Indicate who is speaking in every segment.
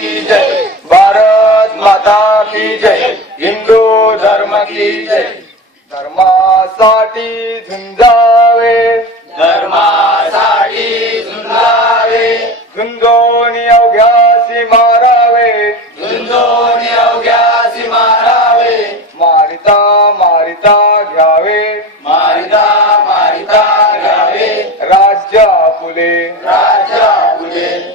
Speaker 1: की जय। भारत माता की जय। हिंदू धर्म की जय। धर्मासाठी झुंजावे।
Speaker 2: धर्मासाठी झुंजावे।
Speaker 1: झुंजोनी अवघ्यासी मारावे।
Speaker 2: झुंजोन अवघ्यासी मारावे।
Speaker 1: मारिता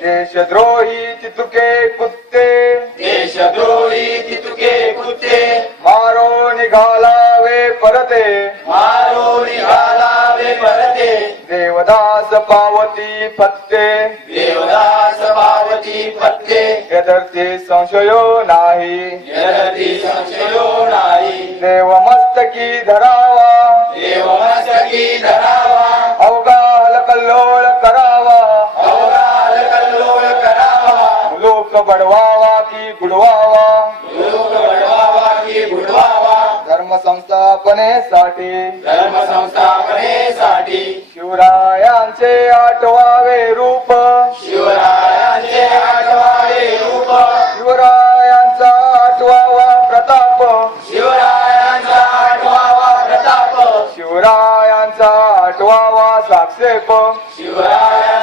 Speaker 1: देशद्रोही चितुके कुत्ते।
Speaker 2: देशद्रोही तितुके कुत्ते।
Speaker 1: मारो निघालावे परते।
Speaker 2: मारो निघालावे परते।
Speaker 1: देवदास पावती फत्ते
Speaker 2: देवदास पावती पत्ते।
Speaker 1: यदर्थी संशयो नाही।
Speaker 2: यदती संशयो नाही।
Speaker 1: देव मस्तकी धरावा।
Speaker 2: देवमस्तकी धरावा।
Speaker 1: लोक बडवावा की गुडवावा
Speaker 2: लोक बडवावा? की बुडवावा
Speaker 1: धर्म संस्थापनेसाठी
Speaker 2: धर्म संस्थापनेसाठी
Speaker 1: शिवरायांचे आठवावे रूप.
Speaker 2: शिवरायांचे आठवावे रूप.
Speaker 1: शिवरायांचा आठवावा प्रताप.
Speaker 2: शिवरायांचा आठवावा प्रताप.
Speaker 1: शिवरायांचा आठवावा साक्षेप.
Speaker 2: शिवरायांचा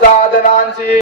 Speaker 1: साधनांची